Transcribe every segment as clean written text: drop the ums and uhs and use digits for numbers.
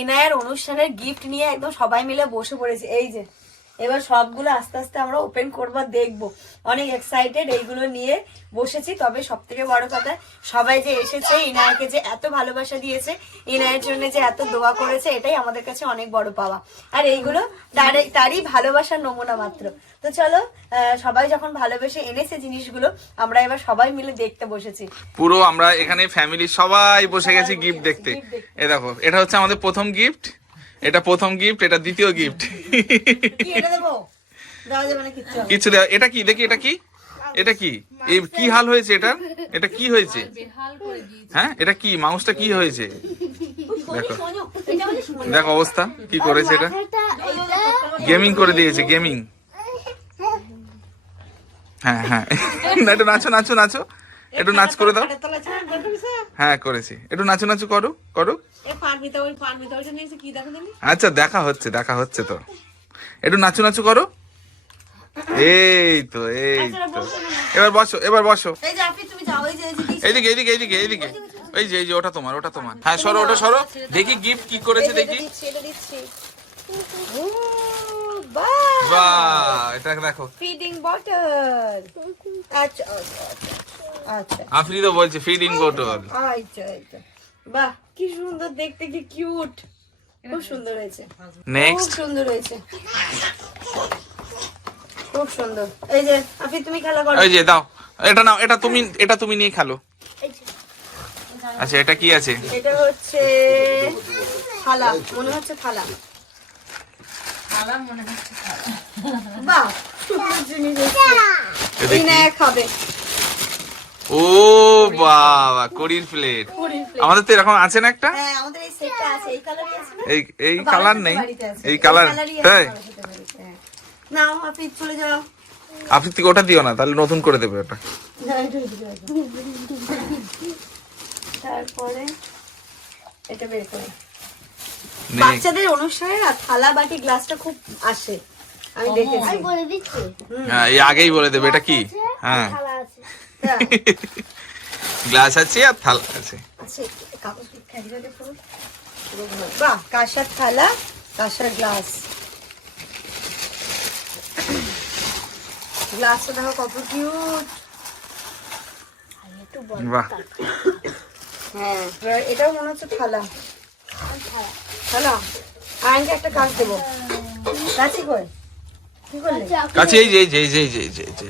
ইনায়ের অনুষ্ঠানের গিফট নিয়ে একদম সবাই মিলে বসে পড়েছে। এই যে এবার সবগুলো আস্তে আস্তে আমরা ওপেন করবো, দেখবো, অনেক এক্সাইটেড এইগুলো নিয়ে বসেছি। তবে সব থেকে বড় কথা, সবাই যে এসেছে, ইনায়াকে যে এত ভালোবাসা দিয়েছে, ইনায়ের জন্য যে এত দোয়া করেছে, এটাই আমাদের কাছে অনেক বড় পাওয়া। আর এইগুলো তারই ভালোবাসার নমুনা মাত্র। তো চলো, সবাই যখন ভালোবেসে এনেছে জিনিসগুলো, আমরা এবার সবাই মিলে দেখতে বসেছি। পুরো আমরা এখানে ফ্যামিলি সবাই বসে গেছি গিফট দেখতে। এ দেখো, এটা হচ্ছে আমাদের প্রথম গিফট, এটা প্রথম গিফট, এটা দ্বিতীয় গিফট। কিছু দেওয়া, এটা কি দেখি, এটা কি, এটা কি, এই কি হাল হয়েছে এটা, এটা কি হয়েছে? হ্যাঁ, এটা কি, মাউসটা কি হয়েছে? দেখো দেখো অবস্থা কি করেছে, এটা গেমিং করে দিয়েছে, গেমিং। হ্যাঁ হ্যাঁ, একটু নাচো নাচো নাচো, একটু নাচ করে দাও। হ্যাঁ করেছি, একটু নাচো নাচো করো করো। আচ্ছা দেখা হচ্ছে, দেখা হচ্ছে তো, একটু নাচো নাচো করো। এই তো, এই তো, এবার বসো, এবার বসো। এইদিকে এইদিকে এইদিকে এইদিকে, এই যে এই যে, ওটা তোমার, ওটা তোমার। হ্যাঁ সরো, ওটা সরো, দেখি গিফট কি করেছে দেখি। বাহ, এটা দেখো, ফিডিং বটল। আচ্ছা আচ্ছা, আপনি তো বলছে ফিডিং বোতল। আচ্ছা আচ্ছা, বাহ কি সুন্দর দেখতে, কি কিউট, খুব সুন্দর হয়েছে। নেক্সট, খুব সুন্দর হয়েছে, খুব সুন্দর। এই যে আপনি, তুমি খেলা করো। এই যে দাও, এটা নাও, এটা তুমি নিয়ে খেলো। আচ্ছা এটা কি আছে? এটা হচ্ছে থালা, মনে হচ্ছে থালা। বাহ, সুন্দর জিনিস এটা কি? খাবে। ও বাবা, কড়ির প্লেট। আমাদের তো এরকম আছে না একটা? হ্যাঁ, আমাদের এই সেটটা আছে, এই কালারই আছে না? এই কালার নেই, এই কালার তাই নাও, আপনি চলে যাও। আপনি থেকে ওটা দিও না, তাহলে নতুন করে দেবে ওটা। তারপরে এটা বের করে, বাচ্চাদের অনুষ্ঠানে না থালা বাটি গ্লাসটা খুব আসে, আমি দেখেছি। হ্যাঁ, এই আগেই বলে দেবে এটা কি। হ্যাঁ, গ্লাস আছে আর থালা আছে। বাহ, কাঁসার থালা, কাঁসার গ্লাস। গ্লাসটা দেখো কত কিউট। বাহ, হ্যাঁ, এটাও মনে হচ্ছে থালা। থালা, আয়নকে একটা কাজ দেবো। কাছি কই, কি করলে? কাছে এই যে এই যে এই যে এই যে এই যে এই যে।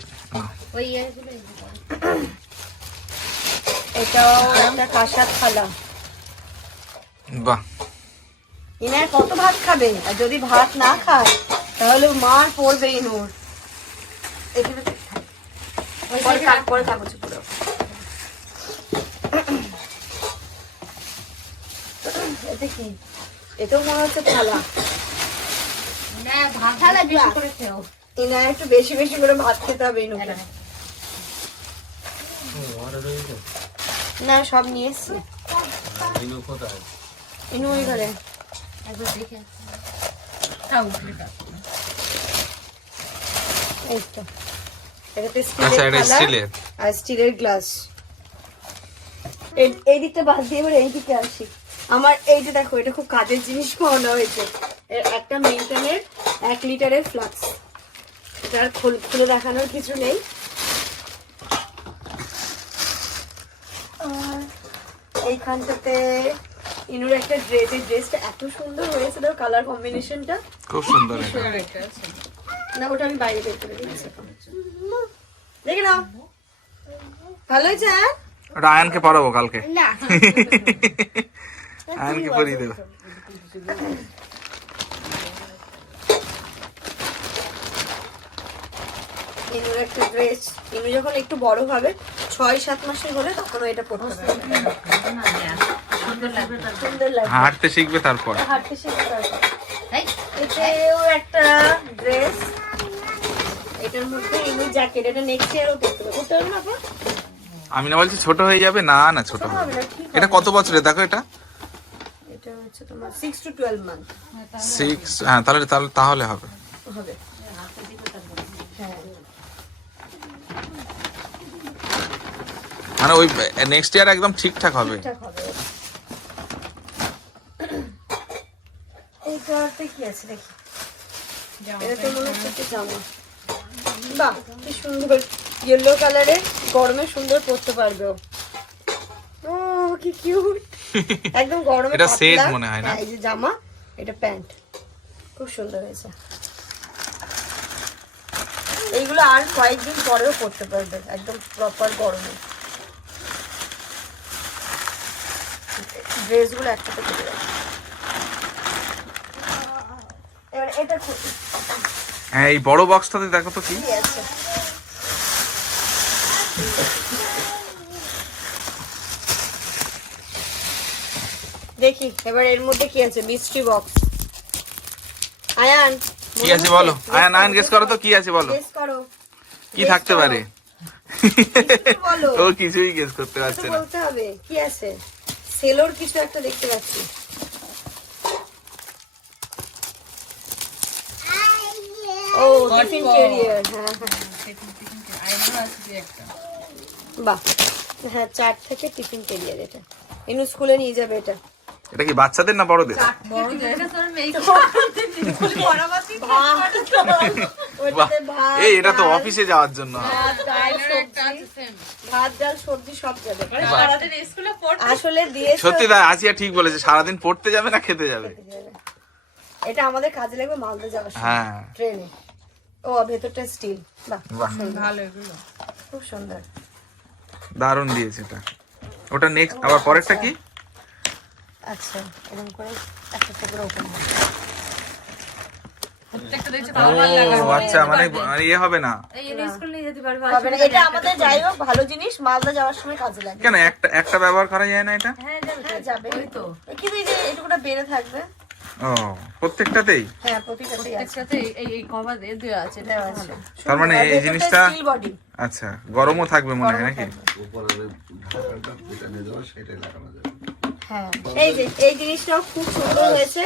এটাও একটা কাঁসার থালা। বাহ, ইনার কত ভাত খাবে, আর যদি ভাত না খায় তাহলে মার পড়বে ইনুর। এখানে পরে কাগজ পুরো। এটা কি? এটাও মনে হচ্ছে থালা। ইনার একটু বেশি বেশি করে ভাত খেতে হবে ইনুকে। না, সব নিয়ে এসছি। ইনু ওই ঘরে। এই তো, এটাতে স্টিলের থালা আর স্টিলের গ্লাস। এই দিকটা বাদ দিয়ে এবার এই দিকে আসি। আমার এইটা দেখো, এটা খুব কাজের জিনিস মনে হয়েছে। একটা মেন্টেনের 1 লিটারের ফ্লাক্স, এটা আর খুলে দেখানোর কিছু নেই। এইখানটাতে ইনুর একটা ড্রেসটা এত সুন্দর হয়েছে, কালার কম্বিনেশনটা খুব সুন্দর। না, ওটা আমি বাইরে বের করে দিচ্ছি, দেখে নাও। ভালো হয়েছে? ওটা আয়নকে পরাবো কালকে, আয়নকে পরিয়ে দেবো। ইনুর একটা ড্রেস, ইনু যখন একটু বড় হবে, 6-7 মাসের হলে, তখন এটা পড়তে পারবে। সুন্দর লাগবে, হাঁটতে শিখবে তারপর। হাঁটতে শিখবে তারপর। এটাও একটা ড্রেস, এটার মধ্যে ইনু জ্যাকেট। এটা নেক্সট ইয়ারও পড়তে পারবে না? আমি না বলছি ছোট হয়ে যাবে, না না ছোট হবে না। এটা কত বছরের দেখো, এটা হচ্ছে তোমার 6 to 12 মান্থ। 6, হ্যাঁ তাহলে হবে। মানে ওই নেক্সট ইয়ার একদম ঠিকঠাক হবে। এইটাতে কি আছে দেখি, এটা তো মনে হচ্ছে একটা জামা। বাহ কি সুন্দর, ইয়েলো কালারের, গরমে সুন্দর পরতে পারবে ও। ও কি কিউট, একদম গরমে এটা সেট পাতলা। মনে হয় না? হ্যাঁ, এই যে জামা, এটা প্যান্ট, খুব সুন্দর হয়েছে। এইগুলো আর কয়েকদিন পরেও পরতে পারবে, একদম প্রপার গরমে। ড্রেসগুলো একসাথে করে রাখি। এবার এটা খুলি। হ্যাঁ এই বড় বক্সটাতে দেখো তো কি কি আছে? দেখি এবার এর মধ্যে কি আছে, মিস্ট্রি বক্স। আয়ান কি আছে বলো? আয়ান গেস করো তো কি আছে বলো, গেস করো, কি থাকতে পারে? বলো। ও কিছুই গেস করতে পারছে না। বলতে হবে কি আছে, সেলোর কিছু একটা দেখতে পাচ্ছি। ও টিফিন ক্যারিয়ার, হ্যাঁ বাহ, হ্যাঁ 4 থেকে টিফিন ক্যারিয়ার, এটা ইনু স্কুলে নিয়ে যাবে। এটা এটা কি বাচ্চাদের না বড়দের? এই এটা তো অফিসে যাওয়ার জন্য। ভাত ডাল সবজি সব যাবে আসলে দিয়ে। সত্যি তাই, আসিয়া ঠিক বলেছে, সারাদিন পড়তে যাবে না খেতে যাবে। এটা আমাদের কাজে লাগবে মালদা যাওয়ার সময় হ্যাঁ ট্রেনে। ও ভেতরটা স্টিল, বাহ ভালো এগুলো। খুব সুন্দর। দারুণ দিয়েছে এটা। ওটা নেক্সট, আবার পরেরটা কি? আচ্ছা এরকম করে একটা করে ওপেন হবে। প্রত্যেকটা দেখছি ও আচ্ছা, মানে ইয়ে হবে না এই স্কুল নিয়ে যেতে পারবে। হবে না, এটা আমাদের যাই হোক ভালো জিনিস, মালদা যাওয়ার সময় কাজে লাগবে। কেন? একটা ব্যবহার করা যায় না এটা? হ্যাঁ হ্যাঁ যাবে ওই তো। কিন্তু এই যে এটুকুটা বেড়ে থাকবে। ও প্রত্যেকটাতেই? হ্যাঁ প্রতিটাতেই আছে, একসাথে এই কভার দিয়ে দেওয়া আছে। দেওয়া আছে। তার মানে এই জিনিসটা স্টিল বডি, আচ্ছা গরমও থাকবে মনে হয় নাকি? হ্যাঁ এই যে এই জিনিসটাও খুব সুন্দর হয়েছে।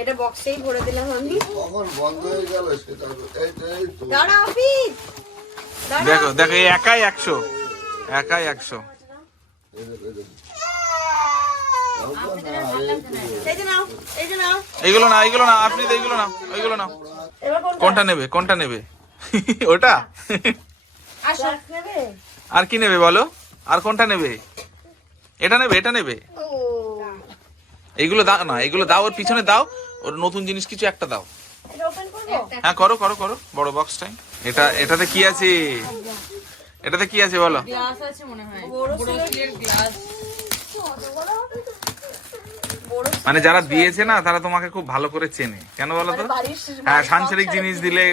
এটা বক্সেই ভরে দিলাম আমি। কখন বন্ধ হয়ে গেল সেটা এই তো দাঁড়া অফিস, দেখো দেখো, এই একাই 100, একাই 100। এই যে নাও, এই যে নাও। এইগুলো না, এইগুলো না, আপনি তো এইগুলো না, ওইগুলো না। এবার কোনটা নেবে? কোনটা নেবে? ওটা? গ্লাস নেবে? আর কি নেবে বলো? আর কোনটা নেবে? এটা নেবে? এটা নেবে? ও এইগুলো দাও না, এগুলো দাও, ওর পিছনে দাও, ওর নতুন জিনিস কিছু একটা দাও। এটা ওপেন করবো? হ্যাঁ করো করো করো, বড় বক্সটাই। এটাতে কি আছে? এটাতে কি আছে বলো? গ্লাস আছে মনে হয়, বড় বড় সিলের গ্লাস। বড় মানে যারা দিয়েছে না তারা তোমাকে খুব ভালো করে চেনে, কেন বলো তো? মানে বাড়ির হ্যাঁ, সাংসারিক জিনিস দিলে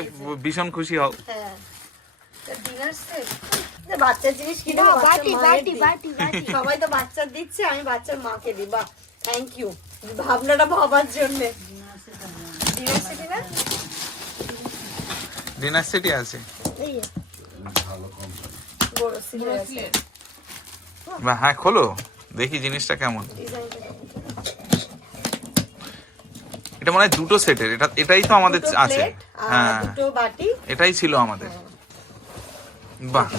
ভীষণ খুশি হও। হ্যাঁ ডিনার সেট, বাচ্চার জিনিস কিনে বাটি বাটি বাটি বাটি সবাই তো বাচ্চার দিচ্ছে, আমি বাচ্চার মাকে দিই। বাহ থ্যাংক ইউ ভাবনাটা ভাবার জন্য। ডিনার সেট না, ডিনার সেটই আছে। এই বড় সিলের আছে। বাহ, হ্যাঁ খোলো দেখি জিনিসটা কেমন। ডিজাইনটা এটা মনে হয় দুটো সেটের, এটাই তো আমাদের দুটো আছে। প্লেট আর হ্যাঁ দুটো বাটি, এটাই ছিল আমাদের। বাহ,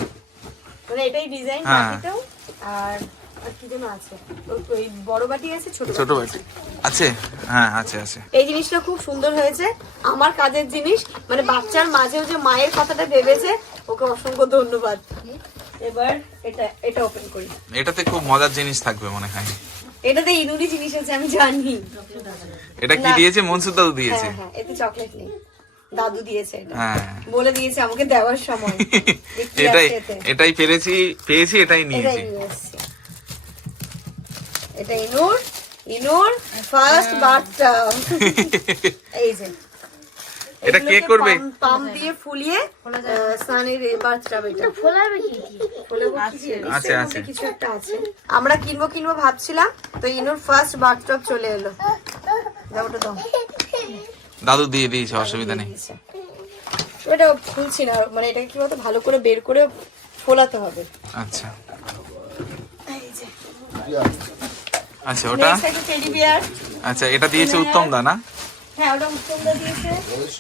মানে এটাই ডিজাইন হ্যাঁ। বাটিটাও। আর আর কি যেন আছে, ওই বড় বাটি আছে, ছোট ছোট বাটি আছে। হ্যাঁ আছে আছে। এই জিনিসটা খুব সুন্দর হয়েছে, আমার কাজের জিনিস, মানে বাচ্চার মাঝেও যে মায়ের কথাটা ভেবেছে, ওকে অসংখ্য ধন্যবাদ। এবার এটা ওপেন করি। এটাতে খুব মজার জিনিস থাকবে মনে হয়। এটাতে ইনুরি জিনিস আছে আমি জানি। এটা কি না। দিয়েছে? মনসুর দাদু দিয়েছে। হ্যাঁ হ্যাঁ, এতে চকলেট নেই, দাদু দিয়েছে এটা, হ্যাঁ বলে দিয়েছে আমাকে দেওয়ার সময় যে কি এটাই আছে এতে। এটাই পেয়েছি, এটাই এটাই নিয়েছি। নিয়ে এসেছি। এটা ইনুর ফার্স্ট বাথটাব। এই যে এটা কে এগুলোকে করবে? পাম্প দিয়ে ফুলিয়ে সানির বাথটাব। এটা ফোলাবে কি আছে, আছে। কিছু একটা আছে। আমরা কিনবো ভাবছিলাম, তো ইনুর ফার্স্ট বাথটাব চলে এলো। দাও ওটা দাও। দাদু দিয়ে দিয়েছে, অসুবিধা নেই। এটা খুলছি না, মানে এটাকে কি বলতো ভালো করে বের করে ফোলাতে হবে। আচ্ছা এই যে আচ্ছা, ওটা নেক্সট একটা টেডি বিয়ার। আচ্ছা, এটা দিয়েছে উত্তম দা না? হ্যাঁ ওটা উত্তমদা দিয়েছে।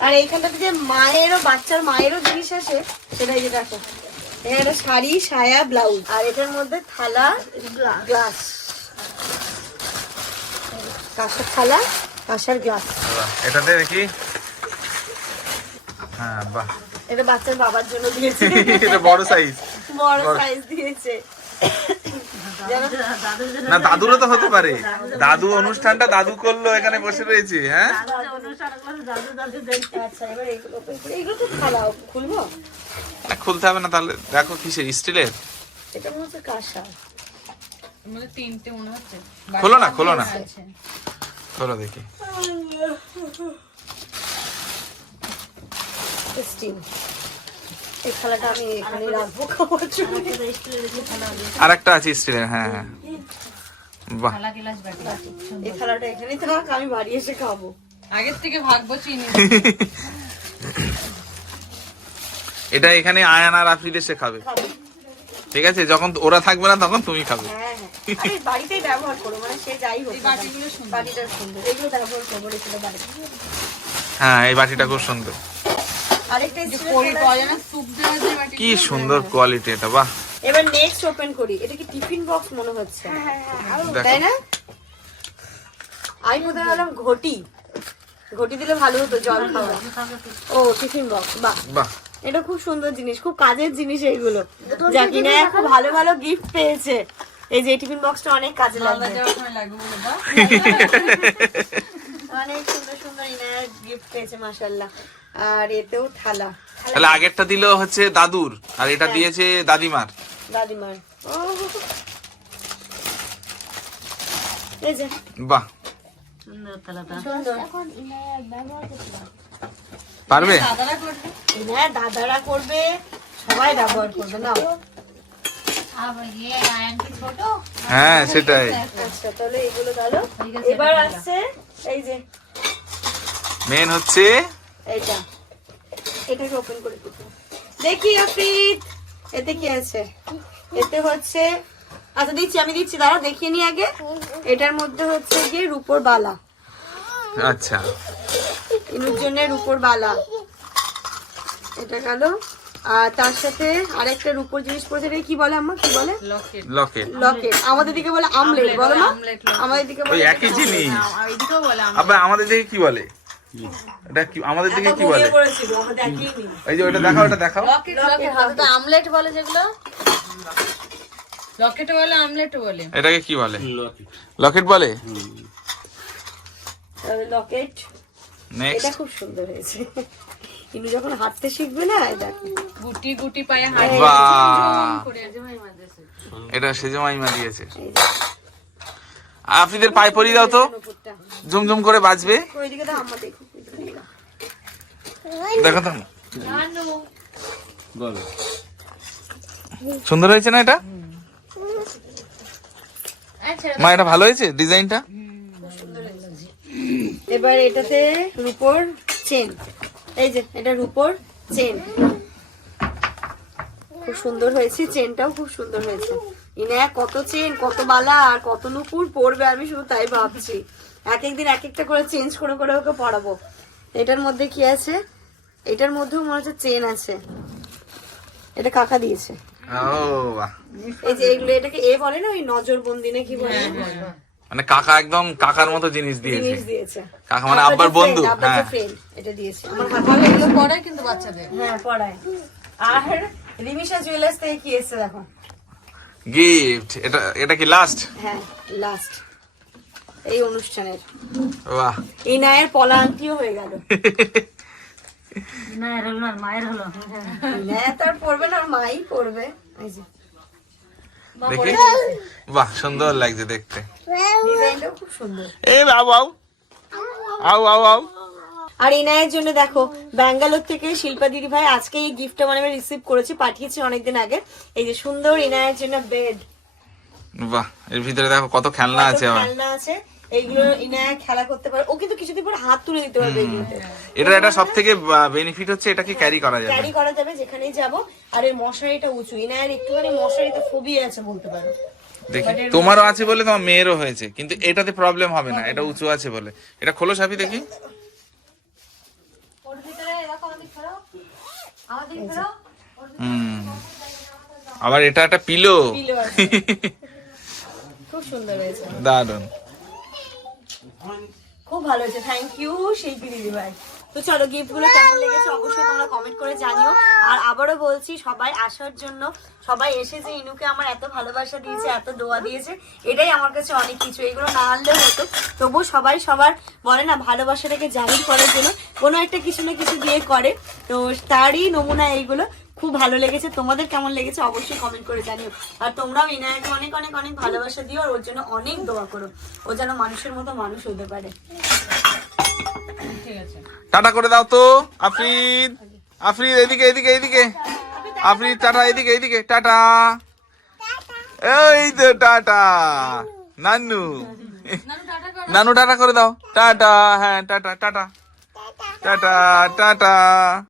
আর এইখানটাতে যে মায়েরও বাচ্চার মায়েরও জিনিস আছে, সেটা এই যে দেখো, এখানে একটা শাড়ি, সায়া, ব্লাউজ, আর এটার মধ্যে থালা, গ্লাস, কাঁচের থালা কাঁসার গ্লাস। বাহ, এটাতে দেখি। হ্যাঁ বাহ, এটা বাচ্চার বাবার জন্য দিয়েছে, এটা বড় সাইজ। বড় সাইজ দিয়েছে। না দাদুরও তো হতে পারে, দাদু অনুষ্ঠানটা দাদু করলো, এখানে বসে রয়েছে। হ্যাঁ আচ্ছা এবার এগুলো এগুলো তো খালা খুলবো। খুলতে হবে না তাহলে। দেখো কিসের, স্টিলের। এটা মনে হচ্ছে কাঁসা। মানে তিনটে মনে হচ্ছে। খোলো না, খোলো না, আছে। খোলো দেখি। স্টিল। এই থালাটা আমি এখানে রাখবো খাওয়ার জন্য। আর একটা আছে স্টিলের। হ্যাঁ হ্যাঁ বাহ, থালা গিলাস বাটি। এই থালাটা এখানেই থাক, আমি বাড়ি এসে খাবো। আগের থেকে ভাগবো চিনি। এটা এখানে আয়ান আর আফরিদ এসে খাবে, ঠিক আছে? যখন ওরা থাকবে না তখন তুমি খাবে। হ্যাঁ হ্যাঁ, আরে বাড়িতেই ব্যবহার করো, মানে সে যাই হোক। এই বাটিগুলো সুন্দর। বাটিটা সুন্দর, এগুলো ব্যবহার করবো রেখে বাড়িতে। হ্যাঁ এই বাটিটা খুব সুন্দর, আরেকটা পরি পাওয়া যায় না, স্যুপ দেওয়া যায় বাটি। কি সুন্দর কোয়ালিটি এটা। বাহ, এবার নেক্সট ওপেন করি। এটা কি টিফিন বক্স মনে হচ্ছে, তাই দেখো না? আমি কোথায় বললাম ঘটি, ঘটি দিলে ভালো হতো জল খাওয়া। ও টিফিন বক্স, বাহ বাহ, এটা খুব সুন্দর জিনিস, খুব কাজের জিনিস এইগুলো। যা কিনা খুব ভালো ভালো গিফট পেয়েছে। এই যে টিফিন বক্সটা অনেক কাজে লাগবে, যাওয়ার সময় লাগবে বলে দাও। অনেক সুন্দর সুন্দর ইনার গিফট পেয়েছে মাশাআল্লাহ। আর এতেও থালা, তাহলে আগেরটা দিল হচ্ছে দাদুর, আর এটা দিয়েছে দাদিমার। দাদিমার। ও এই যে বাহ, সুন্দর। পারবে? দাদারা করবে। হ্যাঁ দাদারা করবে, সবাই ব্যবহার করবে না। হ্যাঁ সেটাই। আচ্ছা তাহলে এগুলো গেল। এবার আসছে এই যে মেন হচ্ছে এইটা, এটাকে ওপেন করে দিতে দেখি আফিদ, এতে কি আছে? এতে হচ্ছে, আচ্ছা দিচ্ছি, আমি দিচ্ছি, দাঁড়া দেখিয়ে নি আগে। এটার মধ্যে হচ্ছে গিয়ে রূপোর বালা, আচ্ছা ইনুর জন্য রূপোর বালা, এটা গেল। আর তার সাথে আরেকটা রূপোর জিনিস পড়েছে, এটা কি বলে আম্মা, কি বলে? লকেট। লকেট। লকেট। আমাদের দিকে বলে আমলেট, বলো না? আমলেট, আমাদের দিকে ওই বলে একই জিনিস। এইদিকেও বলে আবার আমাদের দিকে কি বলে? এটা কি আমাদের দিকে কি বলে? পড়েছিল, আমাদের একই নেই। এই যে ওটা দেখাও, ওটা দেখাও। লকেট। লকেট তো আমলেট বলে যেগুলো। লকেট বলে, আমলেট বলে। এটাকে কি বলে? লকেট বলে। লকেট। নেক্সট। এটা খুব সুন্দর হয়েছে। কিন্তু যখন হাঁটতে শিখবে না, এই দেখো গুটি গুটি পায়ে হাঁটে। বাহ, করে আছে ভাই মাদ্রাসে। এটা সেজে মাইমা দিয়েছে। আপনাদের পায়ে পরিয়ে দাও তো, উপরটা। ঝুমঝুম করে বাজবে। ওইদিকে দাও আম্মা, দেখো ওইদিকে দাও। দেখো তো, সুন্দর হয়েছে না এটা? মা এটা ভালো হয়েছে ডিজাইনটা? এবার এটাতে রূপোর চেন, এই যে এটা রূপোর চেন, খুব সুন্দর হয়েছে। চেনটাও খুব সুন্দর হয়েছে। ইনা কত চেন, কত বালা আর কত নুপুর পরবে, আমি শুধু তাই ভাবছি। এক একদিন এক একটা করে চেঞ্জ করে করে ওকে পরাবো। এটার মধ্যে কি আছে? এটার মধ্যেও মনে হচ্ছে চেন আছে, এটা কাকা দিয়েছে। ও বাহ, এই যে এগুলো, এটাকে এ বলে না, ওই নজরবন্দি না কি বলে, মানে কাকা একদম কাকার মতো জিনিস দিয়েছে। জিনিস দিয়েছে। কাকা মানে আব্বার বন্ধু। হ্যাঁ ফ্রেন্ড এটা দিয়েছে আমার হাতে। এগুলো পড়ায় কিন্তু বাচ্চাদের। হ্যাঁ পড়ায়। আর রিমিশা জুয়েলার্স থেকে কি এসেছে দেখো, গিফট। এটা এটা কি লাস্ট? হ্যাঁ লাস্ট এই অনুষ্ঠানের। বাহ, এই নায়ের পলা আংটিও হয়ে গেল। হ্যাঁ তার পড়বে না, মাই পড়বে। এই যে দেখি, বাহ সুন্দর লাগছে দেখতে। ডিজাইনটাও খুব সুন্দর। এ আও আও আও আও আও। আর ইনায়ের জন্য দেখো, ব্যাঙ্গালোর থেকে শিল্পা দিদি ভাই আজকে এই গিফটটা মানে আমি রিসিভ করেছি, পাঠিয়েছি অনেকদিন আগে। এই যে সুন্দর ইনায়ের জন্য বেড, বাহ, এর ভিতরে দেখো কত খেলনা আছে আবার। খেলনা আছে, এইগুলো ইনায় খেলা করতে পারে। ও কিন্তু কিছুদিন পর হাত তুলে দিতে পারবে এগুলোতে। এটা এটা সব থেকে বেনিফিট হচ্ছে এটাকে ক্যারি করা যাবে। ক্যারি করা যাবে যেখানেই যাব। আর এর মশারিটা উঁচু, ইনায়ের একটুখানি মশারিতে ফোবিয়া আছে বলতে পারো। দেখি, তোমারও আছে বলে তোমার মেয়েরও হয়েছে, কিন্তু এটাতে প্রবলেম হবে না, এটা উঁচু আছে বলে। এটা খোলো সাফি দেখি। আবার এটা একটা পিলো। পিলো আছে, খুব সুন্দর হয়েছে। দারুন। খুব ভালো হয়েছে, থ্যাংক ইউ শিল্পী দিদি ভাই। তো চলো গিফট গুলো কেমন লেগেছে অবশ্যই তোমরা কমেন্ট করে জানিও। আর আবারও বলছি সবাই আসার জন্য, সবাই এসেছে, ইনুকে আমার এত ভালোবাসা দিয়েছে, এত দোয়া দিয়েছে, এটাই আমার কাছে অনেক কিছু। এগুলো না আনলেও হতো, তবুও সবাই সবার বলে না ভালোবাসাটাকে জাহির করার জন্য কোনো একটা কিছু না কিছু দিয়ে করে, তো তারই নমুনা এইগুলো। খুব ভালো লেগেছে, তোমাদের কেমন লেগেছে অবশ্যই কমেন্ট করে জানিও। আর তোমরাও ইনায়াকে অনেক অনেক অনেক ভালোবাসা দিও, আর ওর জন্য অনেক দোয়া করো, ও যেন মানুষের মতো মানুষ হতে পারে। ঠিক আছে। টাটা করে দাও তো আফরিদ, আফরিদ এদিকে এদিকে এদিকে, আফরিদ টাটা, এদিকে এদিকে টাটা, এই তো টাটা। নানু, নানু টাটা করো। নানু টাটা করে দাও, টাটা, হ্যাঁ টাটা টাটা টাটা টাটা।